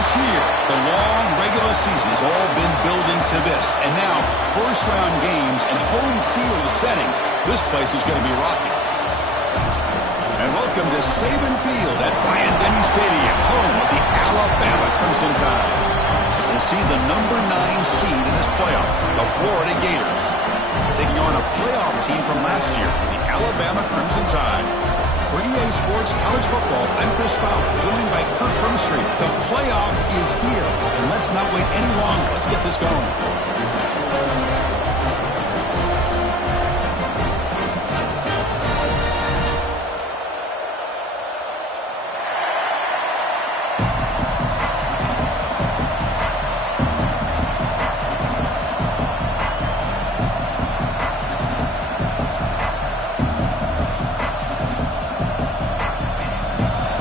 is here. The long regular season has all been building to this. And now, first-round games and home field settings. This place is going to be rocking. And welcome to Saban Field at Bryant-Denny Stadium, home of the Alabama Crimson Tide. As we'll see the number 9 seed in this playoff, the Florida Gators, taking on a playoff team from last year, the Alabama Crimson Tide. For EA Sports College Football, I'm Chris Fowler, joined by Kirk Hermstreet. The playoff is here, and let's not wait any longer. Let's get this going.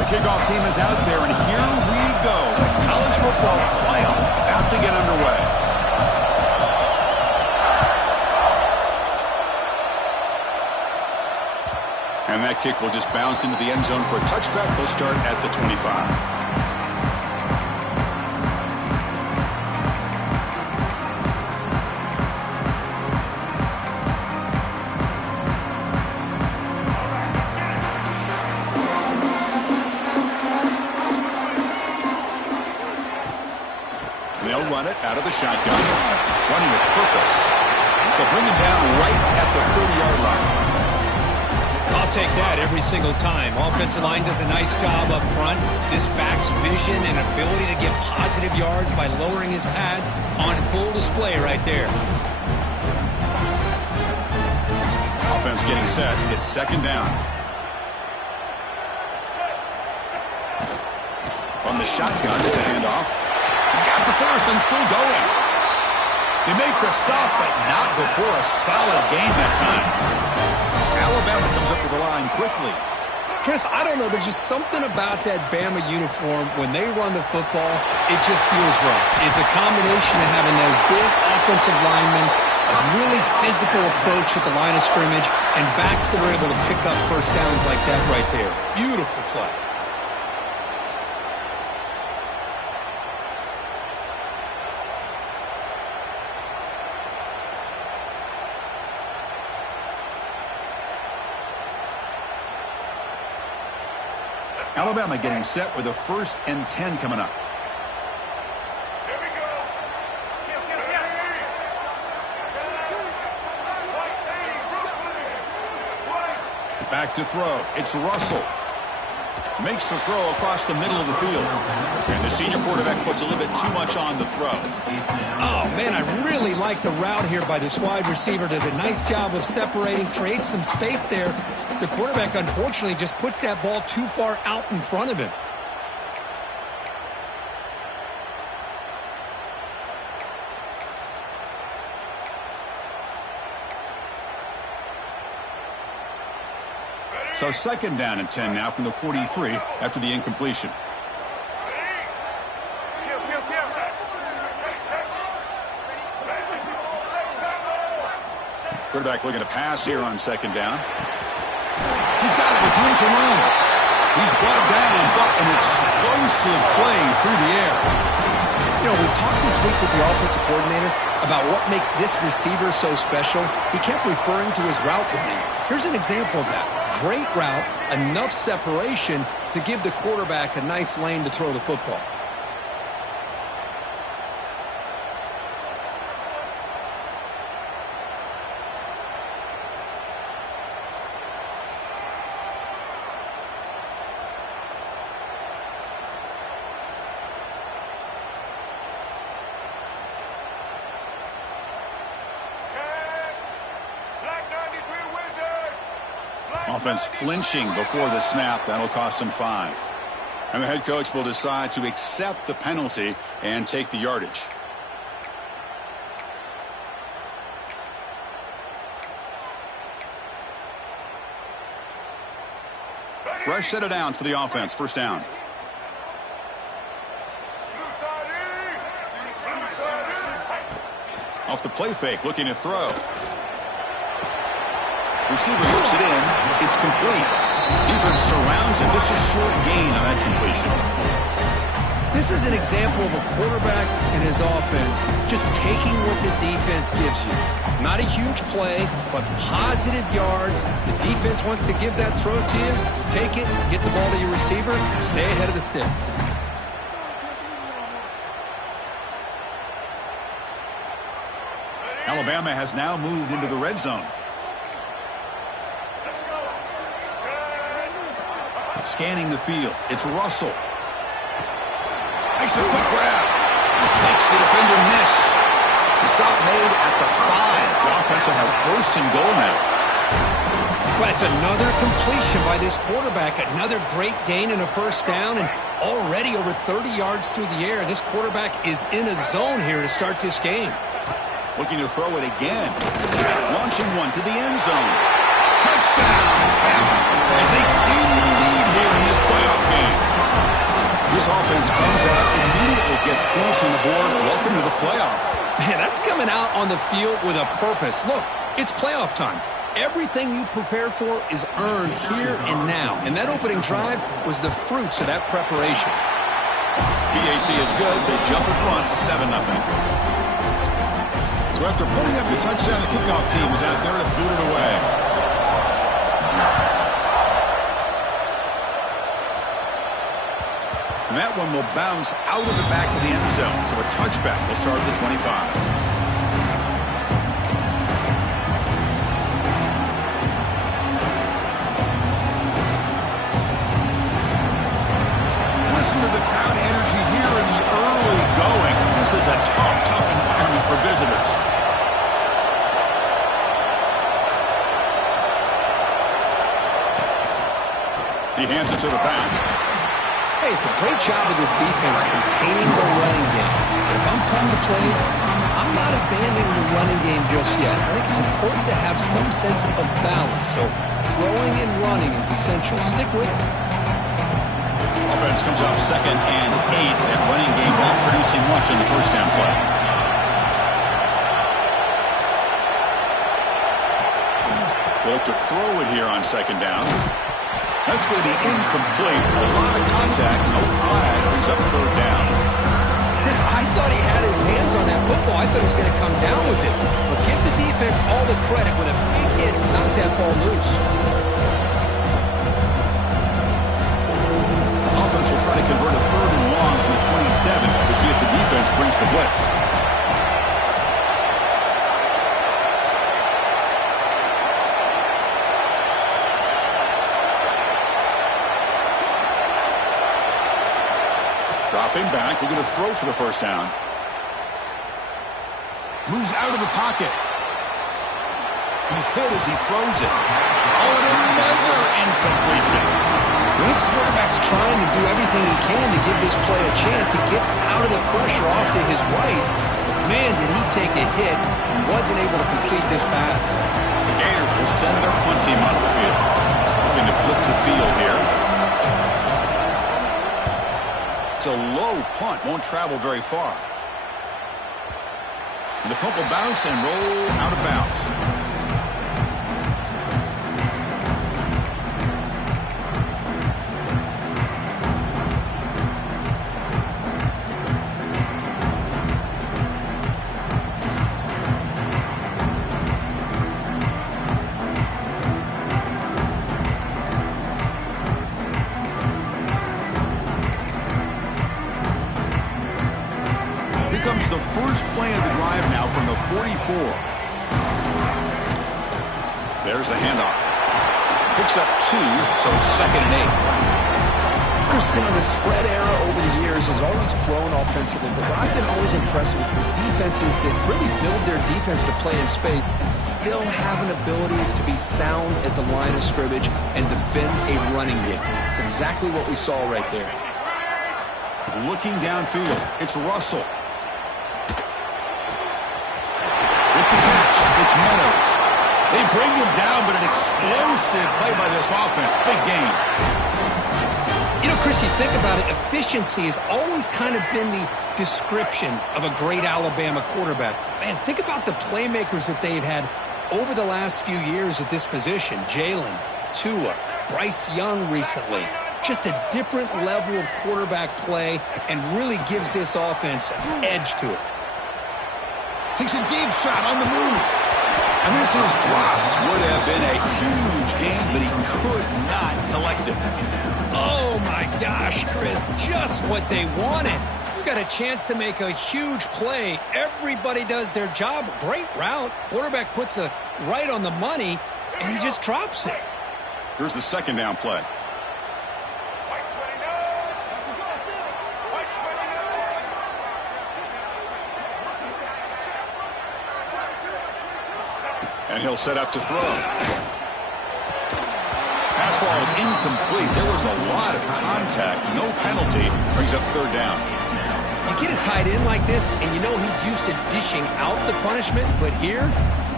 Kickoff team is out there, and here we go. The college football playoff about to get underway. And that kick will just bounce into the end zone for a touchback. They'll start at the 25. They'll run it out of the shotgun, running with purpose. They'll bring him down right at the 30-yard line. I'll take that every single time. Offensive line does a nice job up front. This back's vision and ability to get positive yards by lowering his pads on full display right there. Offense getting set. It's second down. On the shotgun, it's a handoff. He's got the first and still going. They make the stop, but not before a solid gain that time. Alabama comes up to the line quickly. Chris, I don't know. There's just something about that Bama uniform. When they run the football, it just feels right. It's a combination of having those big offensive linemen, a really physical approach at the line of scrimmage, and backs that are able to pick up first downs like that right there. Beautiful play. Alabama getting set with a 1st and 10 coming up. Here we go. Back to throw. It's Russell. Makes the throw across the middle of the field. And the senior quarterback puts a little bit too much on the throw. Oh, man, I really like the route here by this wide receiver. Does a nice job of separating, creates some space there. The quarterback, unfortunately, just puts that ball too far out in front of him. So second down and 10 now from the 43 after the incompletion. Quarterback looking to pass here on second down. He's got it with room to run. He's brought down, but an explosive play through the air. You know, we talked this week with the offensive coordinator about what makes this receiver so special. He kept referring to his route running. Here's an example of that. Great route, enough separation to give the quarterback a nice lane to throw the football. Offense flinching before the snap. That'll cost him 5. And the head coach will decide to accept the penalty and take the yardage. Fresh set of downs for the offense. First down. Off the play fake, looking to throw. Receiver looks it in. It's complete. Defense surrounds him. Just a short gain on that completion. This is an example of a quarterback and his offense just taking what the defense gives you. Not a huge play, but positive yards. The defense wants to give that throw to you. Take it, get the ball to your receiver, stay ahead of the sticks. Alabama has now moved into the red zone. Scanning the field. It's Russell. Makes a quick grab. Makes the defender miss. The stop made at the 5. The offense will have first and goal now. Well, it's another completion by this quarterback. Another great gain and a first down, and already over 30 yards through the air. This quarterback is in a zone here to start this game. Looking to throw it again. Launching one to the end zone. Touchdown! As they claim the lead here in this playoff game. This offense comes out, immediately gets points on the board. Welcome to the playoff. Man, that's coming out on the field with a purpose. Look, it's playoff time. Everything you prepare for is earned here and now. And that opening drive was the fruits of that preparation. PAT is good. They jump in front, 7-0. So after putting up the touchdown, the kickoff team is out there to boot it away. And that one will bounce out of the back of the end zone. So a touchback will start at the 25. Listen to the crowd energy here in the early going. This is a tough environment for visitors. He hands it to the back. Hey, it's a great job of this defense containing the running game. But if I'm calling the plays, I'm not abandoning the running game just yet. I think it's important to have some sense of balance. So throwing and running is essential. Stick with it. Offense comes up 2nd and 8. That running game not producing much in the first down play. They look to throw it here on 2nd down. That's going to be incomplete. A lot of contact. No flag. Brings up 3rd down. Chris, I thought he had his hands on that football. I thought he was going to come down with it. But give the defense all the credit with a big hit to knock that ball loose. Offense will try to convert a 3rd and long from the 27 to see if the defense brings the blitz. Dropping back, they're going to throw for the first down. Moves out of the pocket. He's hit as he throws it. Oh, and another incompletion. When this quarterback's trying to do everything he can to give this play a chance, he gets out of the pressure off to his right. But man, did he take a hit and wasn't able to complete this pass. The Gators will send their punt team on the field. Looking to flip the field here. It's a low punt, won't travel very far. And the punt will bounce and roll out of bounds. Comes the first play of the drive now from the 44. There's the handoff. Picks up 2, so it's 2nd and 8. Christian, the spread era over the years has always grown offensively, but what I've been always impressed with defenses that really build their defense to play in space still have an ability to be sound at the line of scrimmage and defend a running game. It's exactly what we saw right there. Looking downfield, it's Russell. It's Meadows. They bring him down, but an explosive play by this offense. Big game. You know, Chris, you think about it, efficiency has always kind of been the description of a great Alabama quarterback. Man, think about the playmakers that they've had over the last few years at this position. Jalen, Tua, Bryce Young recently. Just a different level of quarterback play and really gives this offense an edge to it. Takes a deep shot on the move. And this is dropped. Would have been a huge game, but he could not collect it. Oh, my gosh, Chris, just what they wanted. You got a chance to make a huge play. Everybody does their job. Great route. Quarterback puts it right on the money, and he just drops it. Here's the second down play. And he'll set up to throw. Pass ball is incomplete. There was a lot of contact. No penalty. Brings up third down. You get a tight end like this, and you know he's used to dishing out the punishment, but here,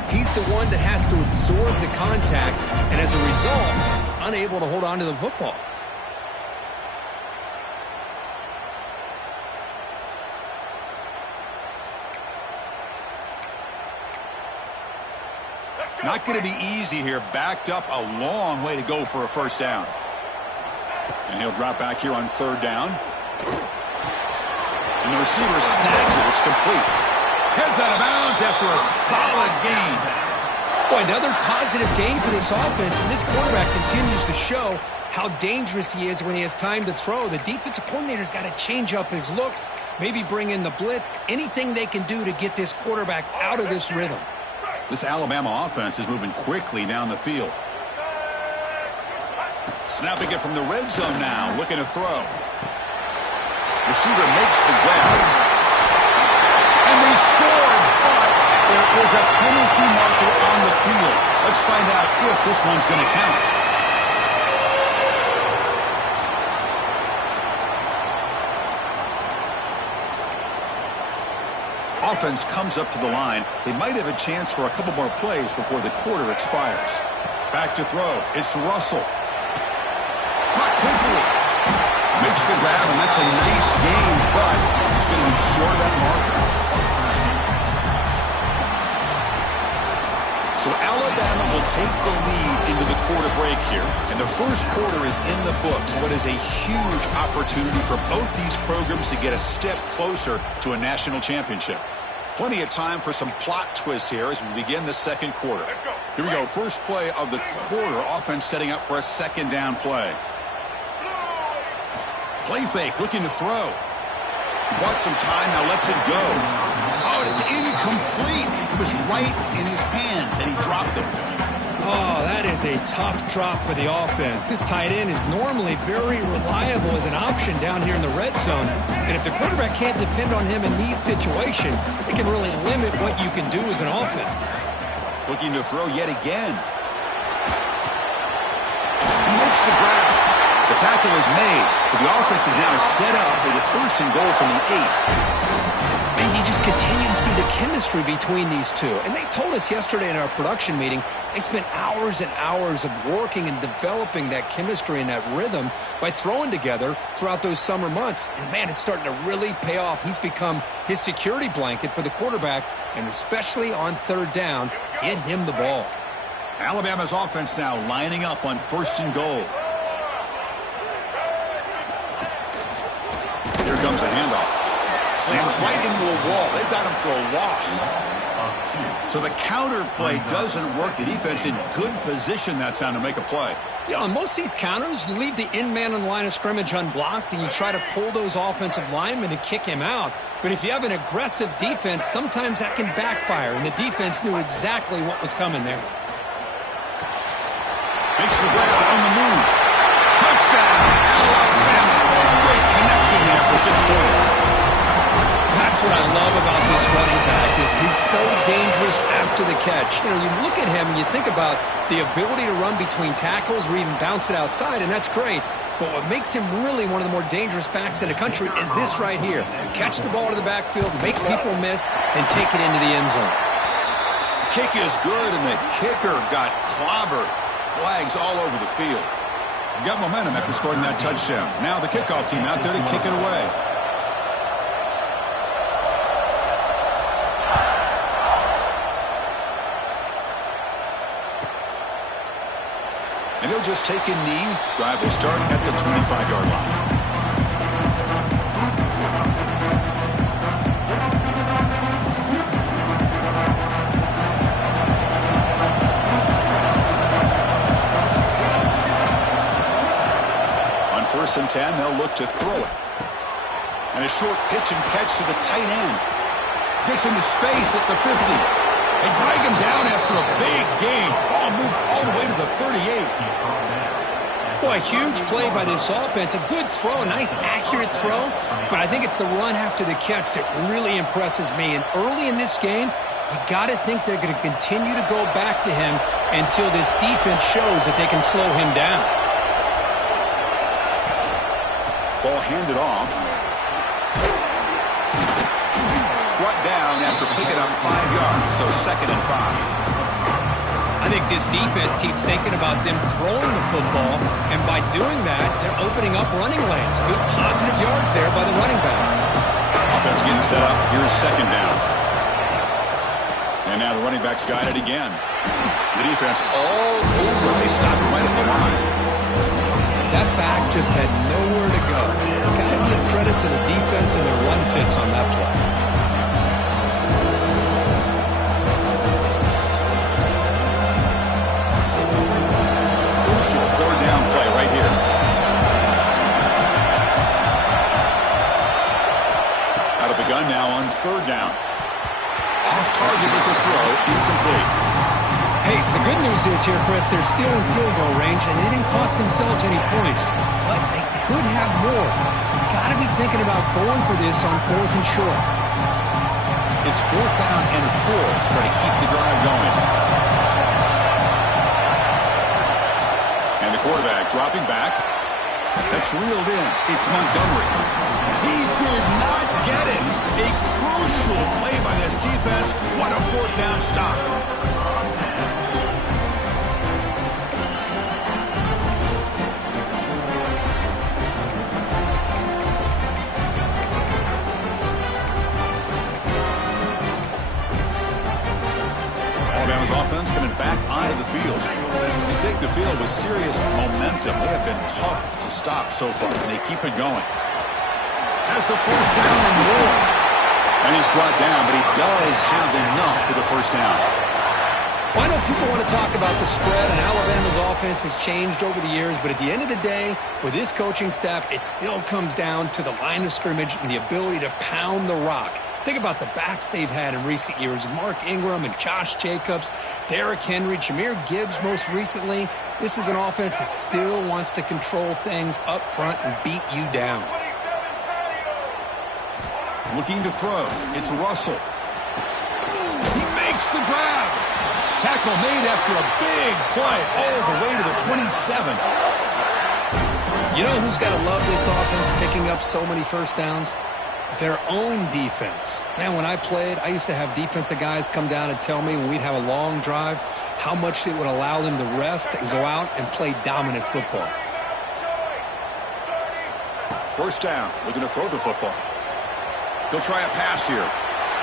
he's the one that has to absorb the contact, and as a result, he's unable to hold on to the football. Not going to be easy here. Backed up a long way to go for a first down. And he'll drop back here on third down. And the receiver snags it. It's complete. Heads out of bounds after a solid gain. Boy, another positive gain for this offense, and this quarterback continues to show how dangerous he is when he has time to throw. The defensive coordinator's got to change up his looks, maybe bring in the blitz, anything they can do to get this quarterback out of this rhythm. This Alabama offense is moving quickly down the field. Snapping it from the red zone now, looking to throw. Receiver makes the grab. And they scored, but there is a penalty marker on the field. Let's find out if this one's going to count. Offense comes up to the line. They might have a chance for a couple more plays before the quarter expires. Back to throw. It's Russell. Caught quickly. Makes the grab, and that's a nice gain, but it's going to be short of that marker. So Alabama will take the lead into the quarter break here. And the first quarter is in the books. What is a huge opportunity for both these programs to get a step closer to a national championship. Plenty of time for some plot twists here as we begin the second quarter. Here we go. First play of the quarter. Offense setting up for a second down play. Play fake, looking to throw. Bought some time, now lets it go. Oh, it's incomplete. It was right in his hands, and he dropped it. Oh, that is a tough drop for the offense. This tight end is normally very reliable as an option down here in the red zone. And if the quarterback can't depend on him in these situations, it can really limit what you can do as an offense. Looking to throw yet again. He makes the grab. The tackle is made, but the offense is now set up with a first and goal from the 8. And you just continue to see the chemistry between these two. And they told us yesterday in our production meeting, they spent hours and hours of working and developing that chemistry and that rhythm by throwing together throughout those summer months. And, man, it's starting to really pay off. He's become his security blanket for the quarterback, and especially on third down, get him the ball. Alabama's offense now lining up on first and goal. Here comes a handoff. Slams right into a wall. They've got him for a loss. So the counter play doesn't work. The defense in good position that time to make a play. You know, on most of these counters, you leave the in man on the line of scrimmage unblocked, and you try to pull those offensive linemen to kick him out. But if you have an aggressive defense, sometimes that can backfire, and the defense knew exactly what was coming there. Makes the grab on the move. Touchdown, Alabama. Great connection there for 6 points. That's what I love about this running back is he's so dangerous after the catch. You know, you look at him and you think about the ability to run between tackles or even bounce it outside, and that's great. But what makes him really one of the more dangerous backs in the country is this right here. Catch the ball to the backfield, make people miss, and take it into the end zone. Kick is good, and the kicker got clobbered. Flags all over the field. Got momentum after scoring that touchdown. Now the kickoff team out there to kick it away. And he'll They'll just take a knee. Drive will start at the 25-yard line. On 1st and 10, they'll look to throw it. And a short pitch and catch to the tight end. Gets into space at the 50. They drag him down after a big gain. Ball moved all the way to the 38. Boy, a huge play by this offense. A good throw, a nice accurate throw. But I think it's the run after the catch that really impresses me. And early in this game, you got to think they're going to continue to go back to him until this defense shows that they can slow him down. Ball handed off. Brought down after picking up 5 yards, so 2nd and 5. I think this defense keeps thinking about them throwing the football, and by doing that, they're opening up running lanes. Good positive yards there by the running back. Offense getting set up. Here's 2nd down. And now the running back's got it again. The defense all over. They stop him right at the line. That back just had nowhere to go. Got to give credit to the defense and their run fits on that play. Crucial 3rd down play right here. Out of the gun now on 3rd down. Off target with a throw, incomplete. Hey, the good news is here, Chris, they're still in field goal range, and they didn't cost themselves any points. But they could have more. You've got to be thinking about going for this on 4th and short. It's 4th down and 4 to try to keep the drive going. And the quarterback dropping back. That's reeled in. It's Montgomery. He did not get it. A crucial play by this defense. What a 4th down stop. Alabama's offense coming back onto the field. They take the field with serious momentum. They have been tough to stop so far, and they keep it going. Has the 1st down and more. And he's brought down, but he does have enough for the 1st down. Well, I know people want to talk about the spread, and Alabama's offense has changed over the years, but at the end of the day, with this coaching staff, it still comes down to the line of scrimmage and the ability to pound the rock. Think about the backs they've had in recent years. Mark Ingram and Josh Jacobs, Derrick Henry, Jahmyr Gibbs most recently. This is an offense that still wants to control things up front and beat you down. Looking to throw. It's Russell. He makes the grab. Tackle made after a big play all the way to the 27. You know who's got to love this offense picking up so many 1st downs? Their own defense. Man, when I played, I used to have defensive guys come down and tell me when we'd have a long drive how much it would allow them to rest and go out and play dominant football. 1st down. Looking to throw the football. He'll try a pass here.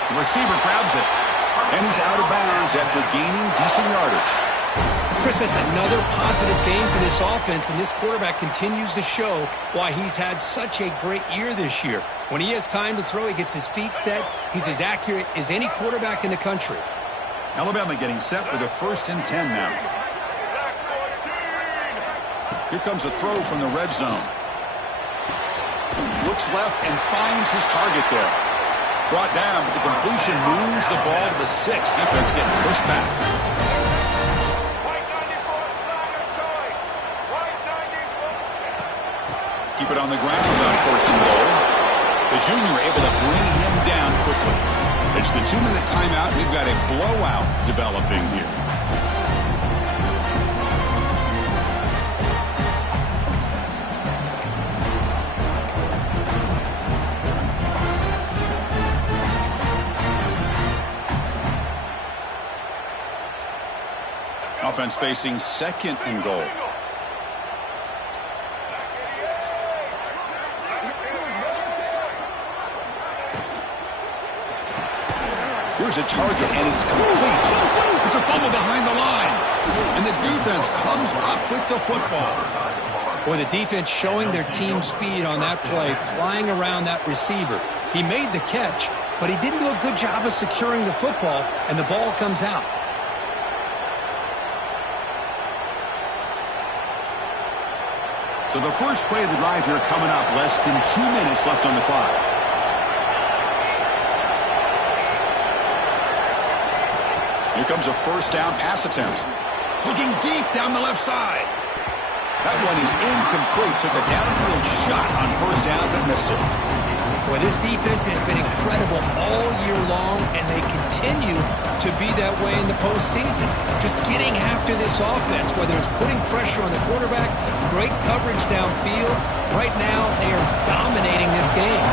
The receiver grabs it. And he's out of bounds after gaining decent yardage. Chris, that's another positive game for this offense, and this quarterback continues to show why he's had such a great year this year. When he has time to throw, he gets his feet set. He's as accurate as any quarterback in the country. Alabama getting set with a 1st and 10 now. Here comes a throw from the red zone. Looks left and finds his target there. Brought down, but the completion moves the ball to the 6. Defense getting pushed back. Keep it on the ground on 1st and goal. The junior able to bring him down quickly. It's the 2-minute timeout. We've got a blowout developing here. Offense facing 2nd and goal. Here's a target, and it's complete. It's a fumble behind the line. And the defense comes up with the football. Boy, the defense showing their team speed on that play, flying around that receiver. He made the catch, but he didn't do a good job of securing the football, and the ball comes out. So the first play of the drive here coming up, less than 2 minutes left on the clock. Here comes a first down pass attempt. Looking deep down the left side. That one is incomplete. Took a downfield shot on first down, but missed it. Boy, this defense has been incredible all year long, and they continue to be that way in the postseason. Just getting after this offense, whether it's putting pressure on the quarterback, great coverage downfield. Right now, they are dominating this game.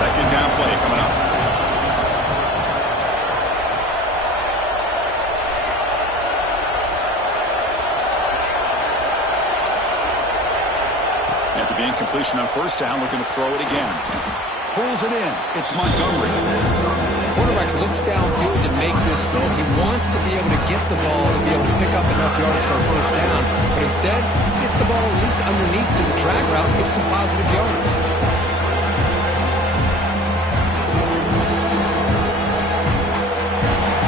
Second down play coming up. After the incompletion on first down, looking to throw it again. Pulls it in. It's Montgomery. Quarterback looks downfield to make this throw. He wants to be able to get the ball to be able to pick up enough yards for a first down. But instead, gets the ball at least underneath to the drag route and gets some positive yards.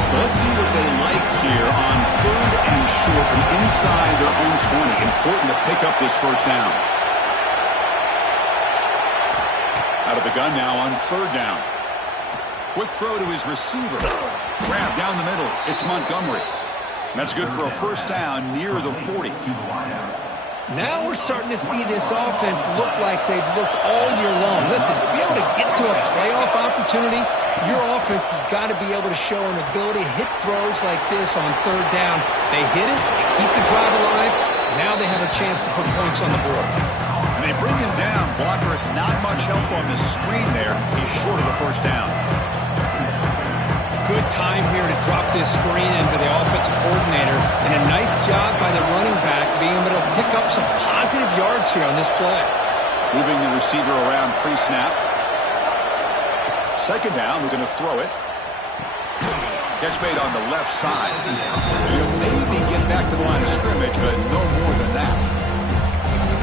So let's see what they like here on third and short from inside their own 20. Important to pick up this first down. Out of the gun now on third down. Quick throw to his receiver. Grab down the middle. It's Montgomery. That's good for a first down near the 40. Now we're starting to see this offense look like they've looked all year long. Listen, to be able to get to a playoff opportunity, your offense has got to be able to show an ability to hit throws like this on third down. They hit it, they keep the drive alive. Now they have a chance to put points on the board. And they bring him down. Blocker has not much help on the screen there. He's short of the first down. Good time here to drop this screen into the offensive coordinator, and a nice job by the running back being able to pick up some positive yards here on this play. Moving the receiver around pre-snap. Second down, we're going to throw it. Catch made on the left side. He'll maybe get back to the line of scrimmage, but no more than that.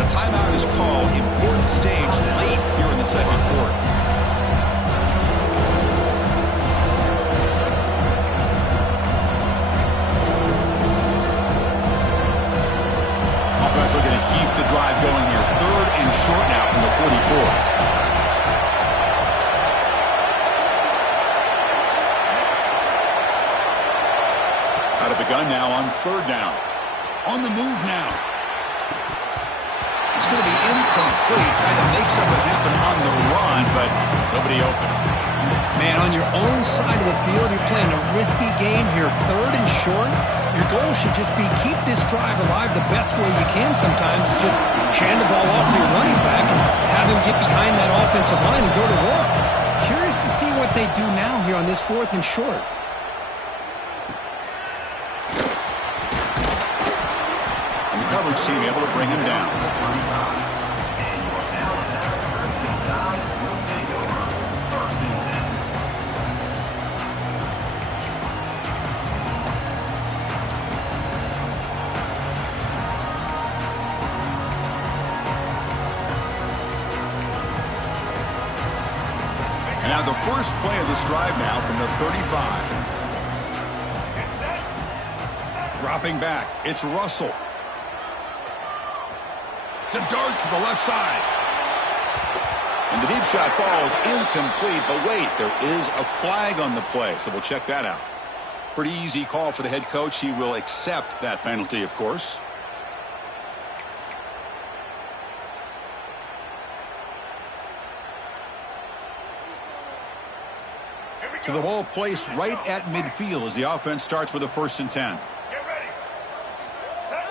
A timeout is called. Important stage late here in the second quarter. Offense looking to keep the drive going here. Third and short now from the 44. Out of the gun now on third down. On the move now. It's going to be incomplete. Trying to make something happen on the run, but nobody open. Man, on your own side of the field, you're playing a risky game here. Third and short. Your goal should just be keep this drive alive the best way you can sometimes. Just hand the ball off to your running back and have him get behind that offensive line and go to work. Curious to see what they do now here on this fourth and short. And the coverage team able to bring him down. Now the first play of this drive now from the 35. Dropping back, it's Russell. To dart to the left side. And the deep shot falls incomplete, but wait, there is a flag on the play, so we'll check that out. Pretty easy call for the head coach. He will accept that penalty, of course. So the ball placed right at midfield as the offense starts with a 1st and 10. Get ready. Set.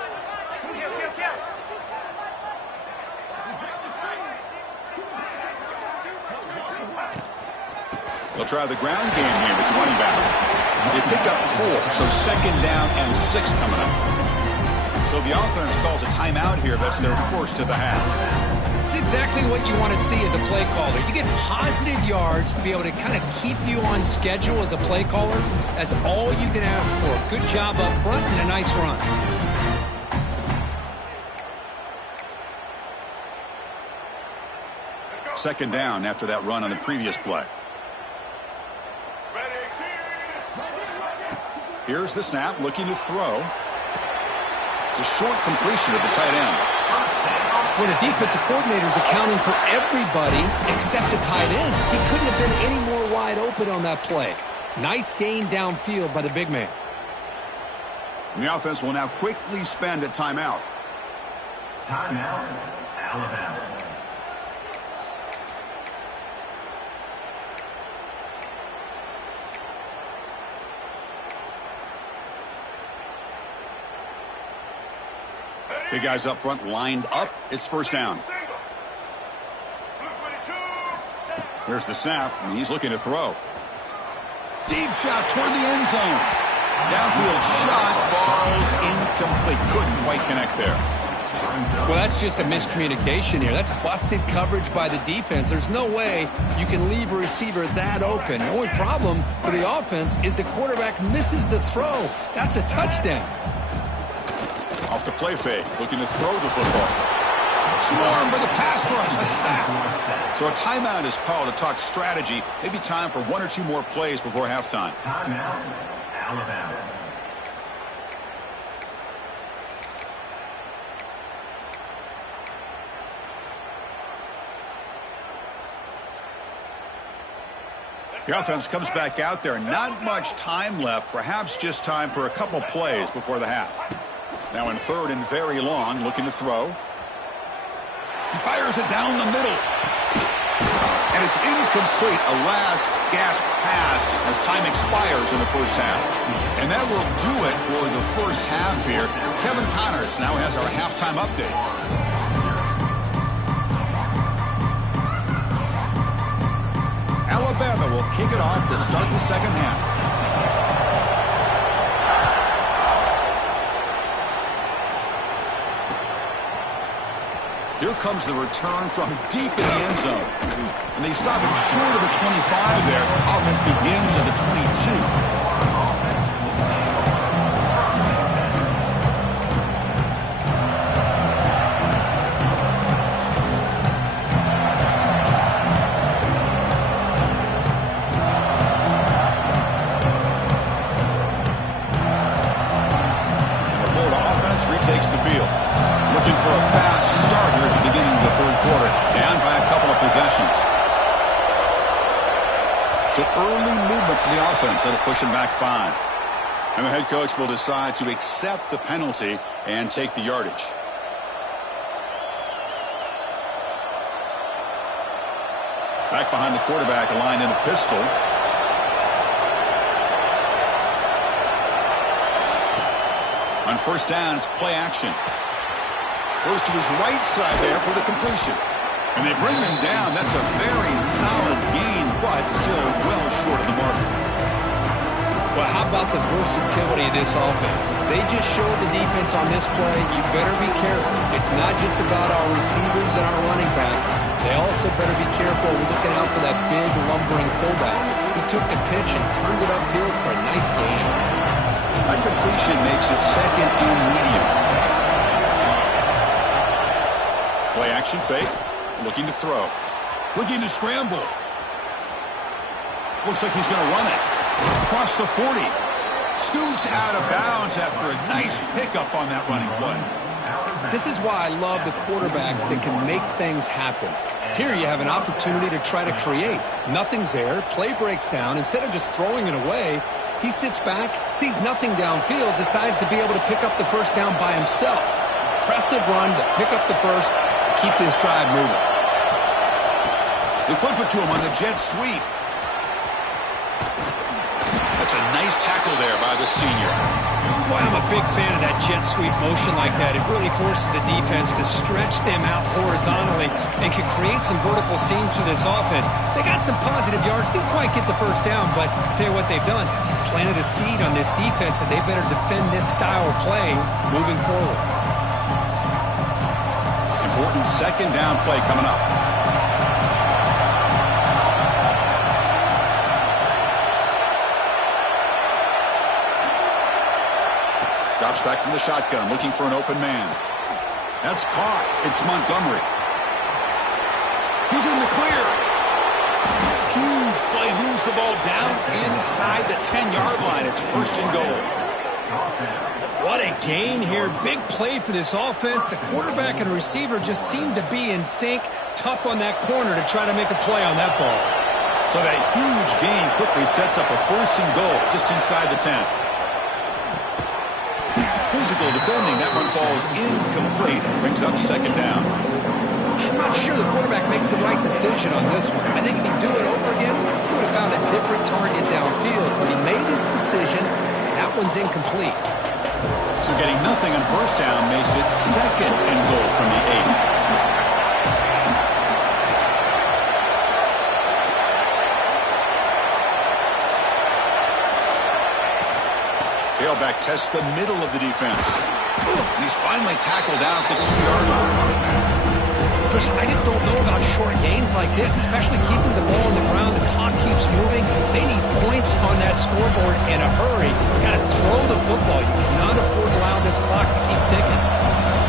They'll try the ground game here with the running back. They pick up 4, so second down and 6 coming up. So the offense calls a timeout here. That's their first of the half. It's exactly what you want to see as a play caller. You get positive yards to be able to kind of keep you on schedule as a play caller. That's all you can ask for. Good job up front and a nice run. Second down after that run on the previous play. Here's the snap, looking to throw. It's a short completion of the tight end. Well, the defensive coordinator's accounting for everybody except the tight end. He couldn't have been any more wide open on that play. Nice gain downfield by the big man. And the offense will now quickly spend a timeout. Timeout, Alabama. Big guys up front lined up. It's first down. Here's the snap, and he's looking to throw. Deep shot toward the end zone. Downfield shot falls incomplete. Couldn't quite connect there. Well, that's just a miscommunication here. That's busted coverage by the defense. There's no way you can leave a receiver that open. The only problem for the offense is the quarterback misses the throw. That's a touchdown. Off the play fake, looking to throw the football. Swarmed by the pass rush, a sack. So a timeout is called to talk strategy. Maybe time for one or two more plays before halftime. Timeout, Alabama. The offense comes back out there. Not much time left. Perhaps just time for a couple plays before the half. Now in third and very long, looking to throw. He fires it down the middle. And it's incomplete. A last gasp pass as time expires in the first half. And that will do it for the first half here. Kevin Connors now has our halftime update. Alabama will kick it off to start the second half. Here comes the return from deep in the end zone. And they stop it short of the 25 there. Offense begins at the 22. The Florida offense retakes the field. Looking for a fast start here at the beginning of the third quarter. Down by a couple of possessions. So early movement for the offense. That'll push him back 5. And the head coach will decide to accept the penalty and take the yardage. Back behind the quarterback, aligned in a pistol. On first down, it's play action. Goes to his right side there for the completion. And they bring him down. That's a very solid gain, but still well short of the mark. Well, how about the versatility of this offense? They just showed the defense on this play, you better be careful. It's not just about our receivers and our running back. They also better be careful looking out for that big, lumbering fullback. He took the pitch and turned it upfield for a nice gain. That completion makes it second and medium. Play action fake. Looking to throw. Looking to scramble. Looks like he's going to run it. Across the 40. Scoots out of bounds after a nice pickup on that running play. This is why I love the quarterbacks that can make things happen. Here you have an opportunity to try to create. Nothing's there. Play breaks down. Instead of just throwing it away, he sits back, sees nothing downfield, decides to be able to pick up the first down by himself. Impressive run to pick up the first, keep this drive moving. They flip it to him on the jet sweep. That's a nice tackle there by the senior. Boy, I'm a big fan of that jet sweep motion like that. It really forces the defense to stretch them out horizontally and can create some vertical seams for this offense. They got some positive yards, didn't quite get the first down, but I'll tell you what they've done. Planted a seed on this defense that they better defend this style of play moving forward. important second down play coming up. Drops back from the shotgun, looking for an open man. That's caught. It's Montgomery. He's in the clear. Huge play. Moves the ball down inside the 10-yard line. It's first and goal. What a gain here. Big play for this offense. The quarterback and receiver just seem to be in sync. Tough on that corner to try to make a play on that ball. So that huge gain quickly sets up a first and goal just inside the 10. Physical defending. That one falls incomplete. Brings up second down. I'm not sure the quarterback makes the right decision on this one. I think if he'd do it over again, he would have found a different target downfield. But he made his decision. That one's incomplete. So getting nothing on first down makes it second and goal from the 8. Tailback tests the middle of the defense. And he's finally tackled out the 2-yard line. Chris, I just don't know about short gains like this, especially keeping the ball on the ground. The clock keeps moving. They need points on that scoreboard in a hurry. You got to throw the football. You cannot afford to allow this clock to keep ticking.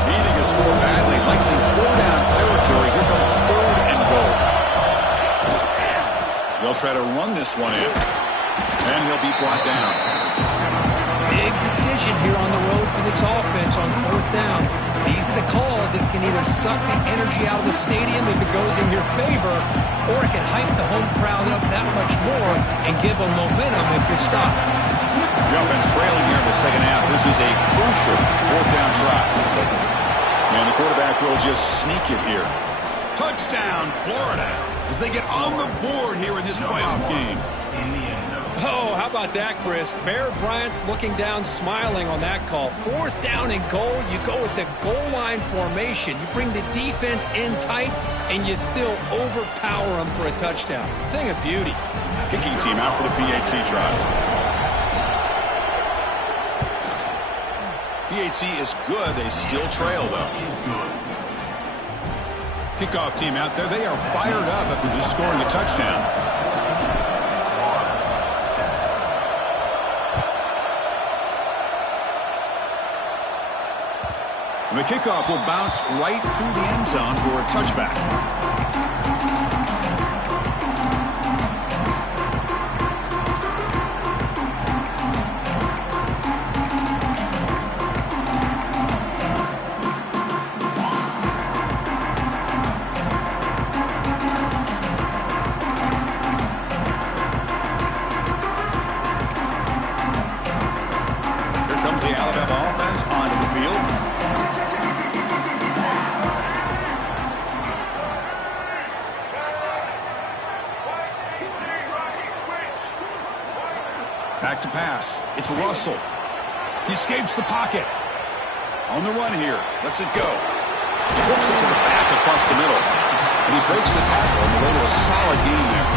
Needing a score badly, likely 4-down territory. Here comes third and goal. They'll try to run this one in. And he'll be brought down. Big decision here on the road for this offense on fourth down. These are the calls that can either suck the energy out of the stadium if it goes in your favor, or it can hype the home crowd up that much more and give them momentum if you're stopped. The offense trailing here in the second half. This is a crucial fourth down try. And the quarterback will just sneak it here. Touchdown, Florida, as they get on the board here in this playoff game. Oh, how about that, Chris? Bear Bryant's looking down, smiling on that call. Fourth down and goal. You go with the goal line formation. You bring the defense in tight, and you still overpower them for a touchdown. Thing of beauty. Kicking team out for the PAT try. PAT is good. They still trail, though. Kickoff team out there. They are fired up after just scoring a touchdown. The kickoff will bounce right through the end zone for a touchback. Here comes the Alabama offense onto the field. Back to pass. It's Russell. He escapes the pocket. On the run here. Lets it go. He flips it to the back across the middle. And he breaks the tackle on the way to a solid gain there.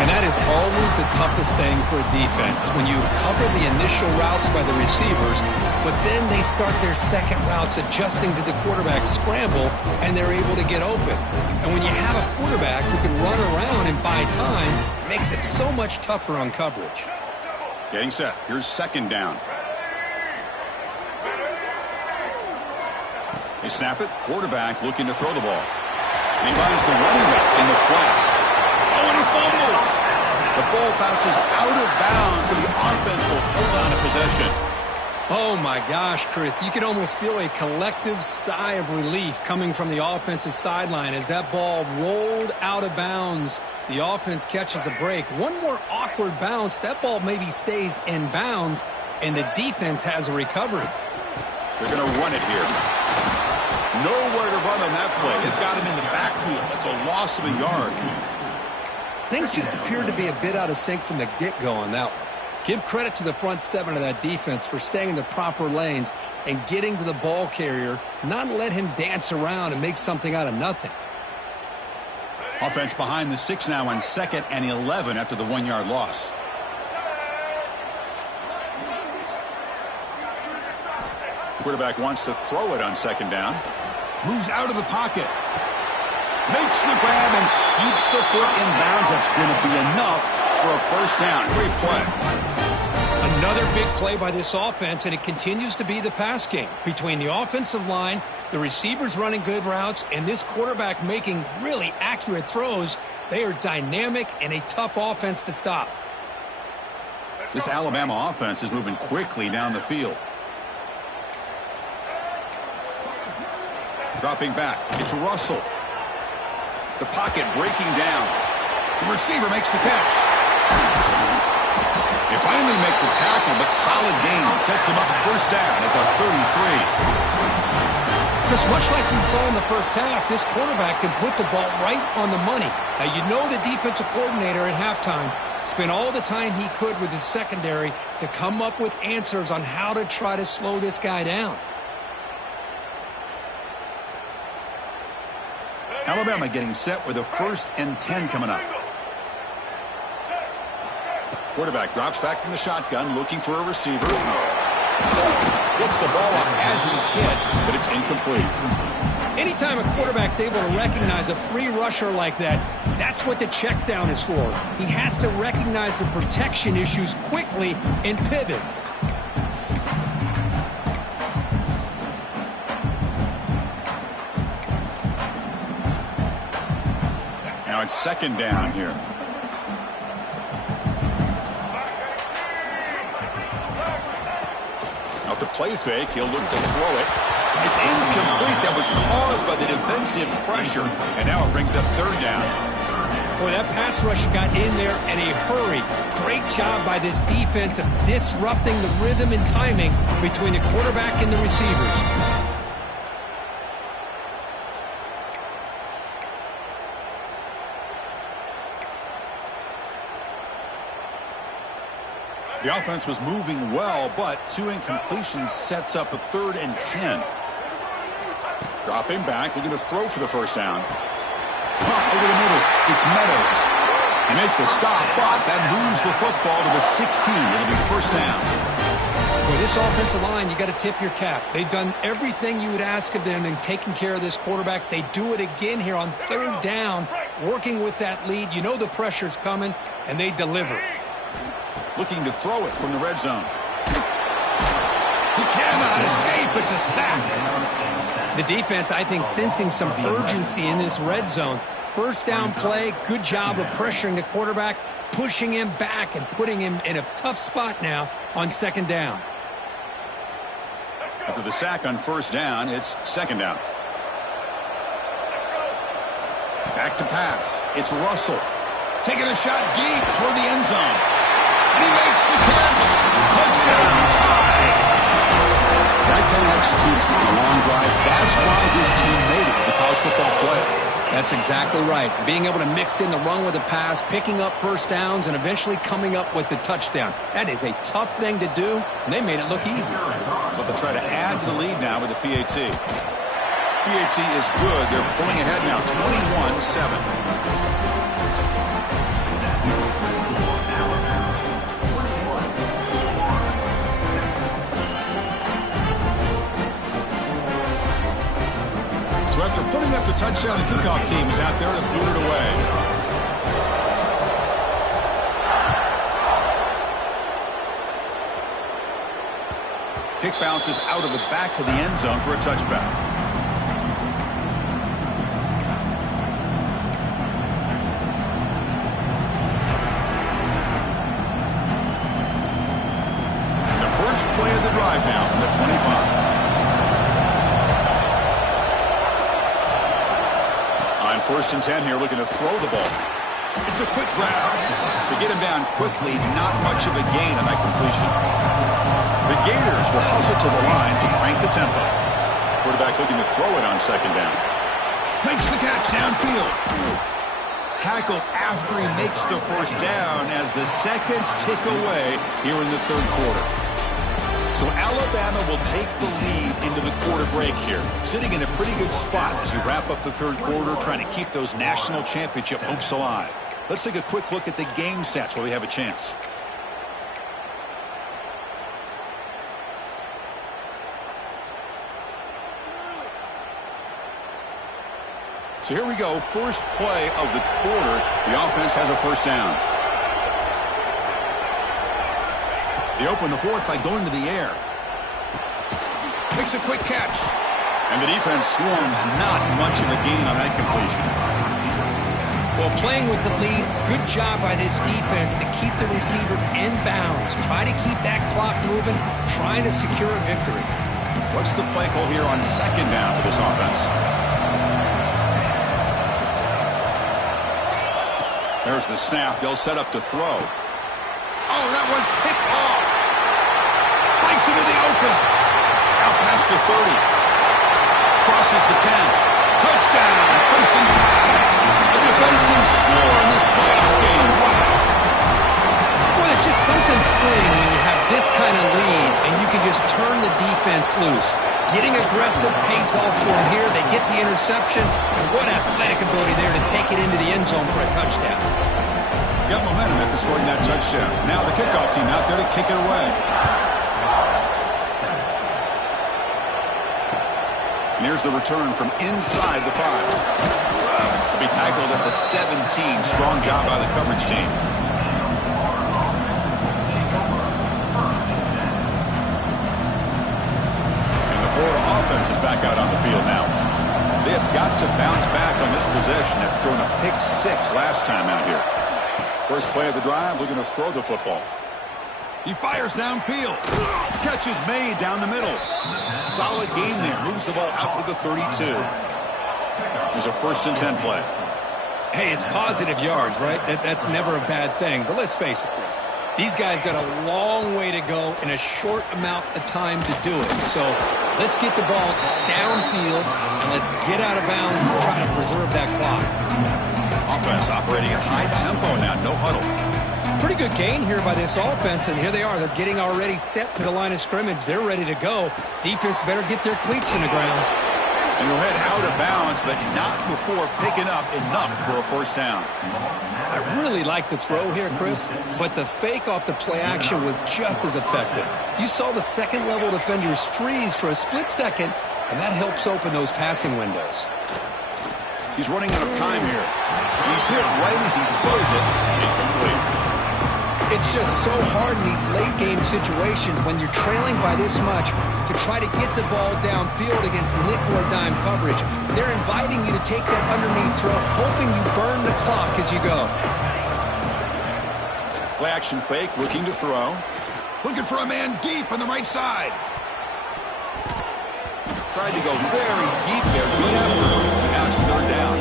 And that is always the toughest thing for a defense. When you cover the initial routes by the receivers, but then they start their second routes adjusting to the quarterback scramble, and they're able to get open. And when you have a quarterback who can run around and buy time, it makes it so much tougher on coverage. Getting set. Here's second down. They snap it. Quarterback looking to throw the ball. And he finds the running back in the flat. Oh, and he fumbles. The ball bounces out of bounds, so the offense will hold on to possession. Oh, my gosh, Chris. You can almost feel a collective sigh of relief coming from the offensive sideline as that ball rolled out of bounds. The offense catches a break. One more awkward bounce. That ball maybe stays in bounds, and the defense has a recovery. They're going to run it here. Nowhere to run on that play. It got him in the backfield. That's a loss of a yard. Things just appeared to be a bit out of sync from the get-go on that one. Give credit to the front seven of that defense for staying in the proper lanes and getting to the ball carrier, not let him dance around and make something out of nothing. Offense behind the 6 now on 2nd and 11 after the 1-yard loss. Quarterback wants to throw it on second down. Moves out of the pocket. Makes the grab and keeps the foot in bounds. That's going to be enough for a first down. Great play. Another big play by this offense, and it continues to be the pass game. Between the offensive line, the receivers running good routes, and this quarterback making really accurate throws, they are dynamic and a tough offense to stop. This Alabama offense is moving quickly down the field. Dropping back. It's Russell. The pocket breaking down. The receiver makes the catch. They finally make the tackle, but solid gain sets him up first down at the 33. Just much like we saw in the first half, this quarterback can put the ball right on the money. Now, you know the defensive coordinator at halftime spent all the time he could with his secondary to come up with answers on how to try to slow this guy down. Alabama getting set with a 1st and 10 coming up. Quarterback drops back from the shotgun, looking for a receiver. Gets the ball up as he's hit, but it's incomplete. Anytime a quarterback's able to recognize a free rusher like that, that's what the check down is for. He has to recognize the protection issues quickly and pivot. Now it's 2nd down here. Off the play fake, he'll look to throw it. It's incomplete. That was caused by the defensive pressure. And now it brings up 3rd down. Boy, that pass rush got in there in a hurry. Great job by this defense of disrupting the rhythm and timing between the quarterback and the receivers. The offense was moving well, but 2 incompletions sets up a 3rd and 10. Dropping back, looking to throw for the first down. Pop over the middle. It's Meadows. They make the stop, but that moves the football to the 16. It'll be first down. Boy, this offensive line, you got to tip your cap. They've done everything you would ask of them in taking care of this quarterback. They do it again here on 3rd down, working with that lead. You know the pressure's coming, and they deliver. Looking to throw it from the red zone. He cannot escape. It's a sack. The defense, I think, sensing some urgency in this red zone. First down play, good job of pressuring the quarterback, pushing him back and putting him in a tough spot now on 2nd down. After the sack on first down, it's 2nd down. Back to pass. It's Russell. Taking a shot deep toward the end zone. And he makes the catch. Touchdown, tie. That kind of execution on a long drive, that's why this team made it to the college football playoff. That's exactly right. Being able to mix in the run with the pass, picking up first downs, and eventually coming up with the touchdown. That is a tough thing to do, and they made it look easy. So they'll try to add to the lead now with the PAT. PAT is good. They're pulling ahead now, 21-7. After putting up the touchdown, the kickoff team is out there to boot it away. Kick bounces out of the back of the end zone for a touchback. The first play of the drive now from the 25. First and 10 here, looking to throw the ball. It's a quick grab. To get him down quickly, not much of a gain on that completion. The Gators will hustle to the line to crank the tempo. Quarterback looking to throw it on 2nd down. Makes the catch downfield. Tackle after he makes the first down as the seconds tick away here in the 3rd quarter. So Alabama will take the lead into the quarter break here, sitting in a pretty good spot as we wrap up the 3rd quarter, trying to keep those national championship hopes alive. Let's take a quick look at the game stats while we have a chance. So here we go, first play of the quarter. The offense has a first down. They open the fourth by going to the air. Makes a quick catch. And the defense swarms, not much of a gain on that completion. Well, playing with the lead, good job by this defense to keep the receiver in bounds. Try to keep that clock moving, trying to secure a victory. What's the play call here on second down for this offense? There's the snap. They'll set up to throw. Oh, that one's picked off. Breaks into the open. Out past the 30. Crosses the 10. Touchdown. Crimson Tide. A defensive score in this playoff game. Wow. Well, it's just something freeing when you have this kind of lead and you can just turn the defense loose. Getting aggressive pays off for them here. They get the interception, and what athletic ability there to take it into the end zone for a touchdown. Got momentum after scoring that touchdown. Now the kickoff team out there to kick it away. And here's the return from inside the 5. They'll be tackled at the 17. Strong job by the coverage team. Offense is back out on the field now. They have got to bounce back on this possession after throwing a pick 6 last time out here. First play of the drive, looking to throw the football. He fires downfield. Catch is made down the middle. Solid gain there. Moves the ball out to the 32. There's a 1st and 10 play. Hey, it's positive yards, right? That's never a bad thing. But let's face it, Chris. These guys got a long way to go in a short amount of time to do it. So let's get the ball downfield and let's get out of bounds and try to preserve that clock. Offense operating at high tempo now. No huddle. Pretty good gain here by this offense, and here they are. They're getting already set to the line of scrimmage. They're ready to go. Defense better get their cleats in the ground. And he'll head out of bounds, but not before picking up enough for a first down. I really like the throw here, Chris, but the fake off the play action was just as effective. You saw the second-level defenders freeze for a split second, and that helps open those passing windows. He's running out of time here. He's hit right as he throws it. Incomplete. It's just so hard in these late-game situations when you're trailing by this much to try to get the ball downfield against nickel or dime coverage. They're inviting you to take that underneath throw, hoping you burn the clock as you go. Play action fake, looking to throw. Looking for a man deep on the right side. Tried to go very deep there. Good effort. Now it's 3rd down.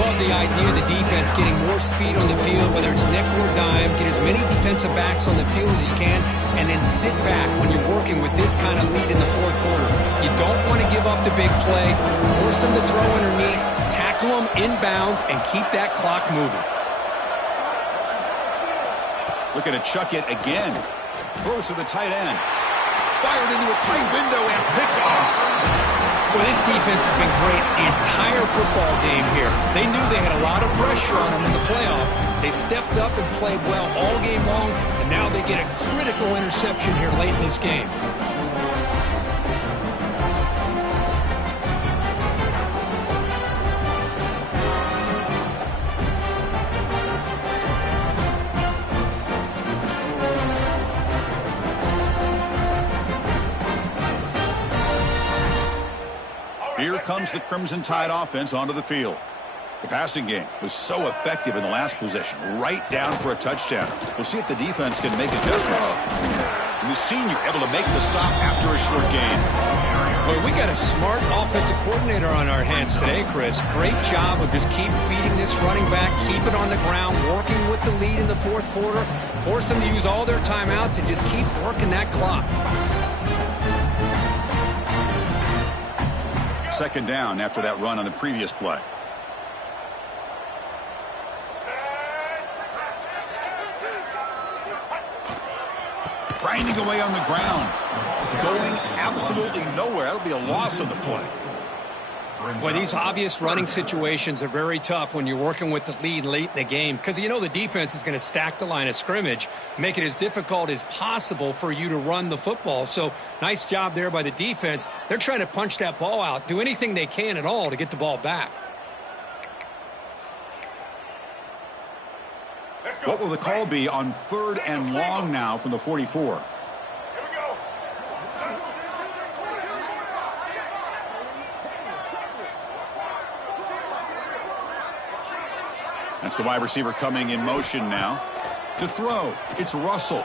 Love the idea of the defense getting more speed on the field, whether it's nickel or dime. Get as many defensive backs on the field as you can, and then sit back when you're working with this kind of lead in the 4th quarter. You don't want to give up the big play. Force them to throw underneath, tackle them inbounds, and keep that clock moving. Looking to chuck it again. Throws to the tight end. Fired into a tight window and picked off. Well, this defense has been great the entire football game here. They knew they had a lot of pressure on them in the playoff. They stepped up and played well all game long, and now they get a critical interception here late in this game. Here comes the Crimson Tide offense onto the field. The passing game was so effective in the last possession, right down for a touchdown. We'll see if the defense can make adjustments. And the senior able to make the stop after a short gain. Well, we got a smart offensive coordinator on our hands today, Chris. Great job of just keep feeding this running back, keep it on the ground, working with the lead in the 4th quarter, force them to use all their timeouts, and just keep working that clock. 2nd down after that run on the previous play. Grinding away on the ground. Going absolutely nowhere. That'll be a loss of the play. Boy, these obvious running situations are very tough when you're working with the lead late in the game because you know the defense is going to stack the line of scrimmage, make it as difficult as possible for you to run the football. So nice job there by the defense. They're trying to punch that ball out, do anything they can at all to get the ball back. What will the call be on 3rd and long now from the 44? That's the wide receiver coming in motion now. To throw, it's Russell.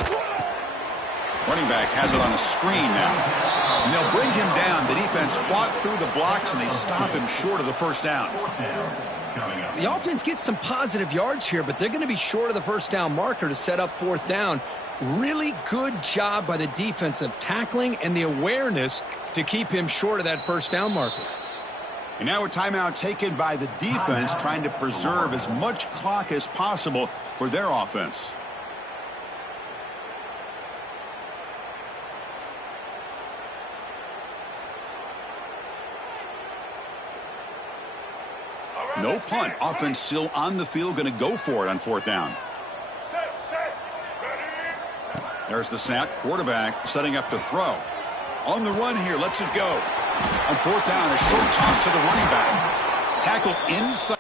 Running back has it on a screen now. And they'll bring him down. The defense fought through the blocks, and they stop him short of the first down. The offense gets some positive yards here, but they're going to be short of the first down marker to set up 4th down. Really good job by the defense of tackling and the awareness to keep him short of that first down marker. And now a timeout taken by the defense, trying to preserve as much clock as possible for their offense. No punt. Offense still on the field, going to go for it on 4th down. There's the snap. Quarterback setting up to throw. On the run here. Lets it go. On 4th down, a short toss to the running back. Tackle inside.